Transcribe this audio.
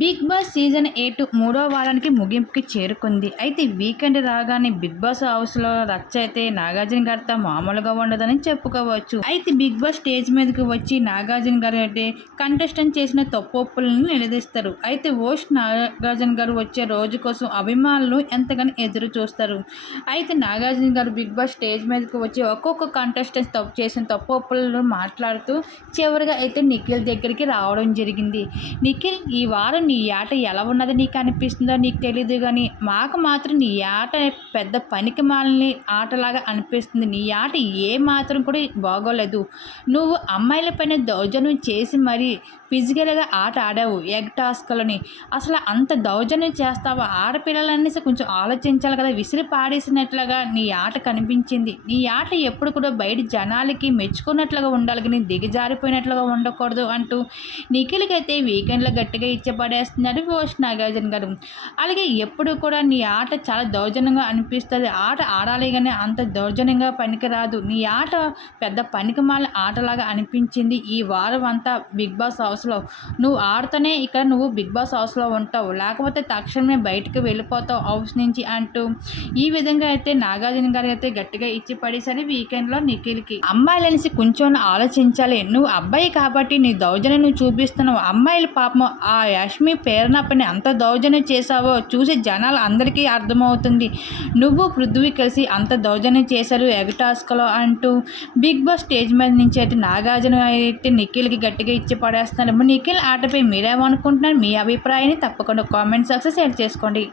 Big boss season eight మూడో వారానికి ముగింపుకి చేరుకుంది. అయితే వీకెండ్ రాగానే బిగ్ బాస్ హౌస్లో రచ్చ అయితే నాగార్జున గారితో మామూలుగా ఉండదని చెప్పుకోవచ్చు. అయితే బిగ్ బాస్ స్టేజ్ మీదకి వచ్చి నాగార్జున గారు అయితే కంటెస్టెంట్ చేసిన తప్పొప్పులను నిలదీస్తారు. అయితే ఓస్ట్ నాగార్జున గారు వచ్చే రోజు కోసం అభిమానులు ఎంతగానో ఎదురు చూస్తారు. అయితే నాగార్జున గారు బిగ్ బాస్ స్టేజ్ మీదకి వచ్చి ఒక్కొక్క కంటెస్టెంట్ తప్పు చేసిన తప్పొప్పులను మాట్లాడుతూ చివరిగా అయితే నిఖిల్ దగ్గరికి రావడం జరిగింది. నిఖిల్ ఈ వారం నీ ఆట ఎలా ఉన్నది నీకు అనిపిస్తుందో నీకు తెలియదు కానీ మాకు మాత్రం నీ ఆట పెద్ద పనికి మాలని ఆటలాగా అనిపిస్తుంది. నీ ఆట ఏ మాత్రం కూడా బాగోలేదు. నువ్వు అమ్మాయిల పైన దౌర్జన్యం చేసి మరీ ఫిజికల్గా ఆట ఆడావు ఎగ్ టాస్క్లని. అసలు అంత దౌర్జన్యం చేస్తావా? ఆడపిల్లలనేసి కొంచెం ఆలోచించాలి కదా విసిరి పాడేసినట్లుగా నీ ఆట కనిపించింది. నీ ఆట ఎప్పుడు కూడా బయట జనాలకి మెచ్చుకున్నట్లుగా ఉండాలి కానీ దిగజారిపోయినట్లుగా ఉండకూడదు అంటూ నిఖిల్కి అయితే వీకెండ్లో గట్టిగా ఇచ్చబడేస్తున్నాడు పోష్ నాగార్జున గారు. అలాగే ఎప్పుడు కూడా నీ ఆట చాలా దౌర్జన్యంగా అనిపిస్తుంది. ఆట ఆడాలి కానీ అంత దౌర్జన్యంగా పనికిరాదు. నీ ఆట పెద్ద పనికిమాల ఆటలాగా అనిపించింది. ఈ వారం అంతా బిగ్ బాస్ హౌస్లో నువ్వు ఆడుతూనే ఇక్కడ నువ్వు బిగ్ బాస్ హౌస్లో ఉంటావు. లేకపోతే తక్షణమే బయటకు వెళ్ళిపోతావు హౌస్ నుంచి అంటూ. ఈ విధంగా అయితే నాగార్జున గారు అయితే గట్టిగా ఇచ్చి పడేసరి వీకెండ్లో నిఖిల్కి. అమ్మాయిలనేసి కొంచెం ఆలోచించాలి. నువ్వు అబ్బాయి కాబట్టి నీ దౌర్జన్యం నువ్వు చూపిస్తున్నావు. అమ్మాయిల పాపం ఆ యష్మి పేరున పని అంత దౌర్జన్యం చేసావో చూసి జనాలు అందరికీ అర్థమవుతుంది. నువ్వు పృథ్వీ కలిసి అంత దౌర్జన్యం చేశారు ఎగటాస్కలో అంటూ. బిగ్ బాస్ స్టేజ్ మీద నుంచి అయితే నాగార్జున అయితే నిఖిల్కి గట్టిగా ఇచ్చి పడేస్తాను మరి నిఖిల్ ఆటపై మీరేమనుకుంటున్నారు? మీ అభిప్రాయాన్ని తప్పకుండా కామెంట్ సెక్షన్ షేర్ చేసుకోండి.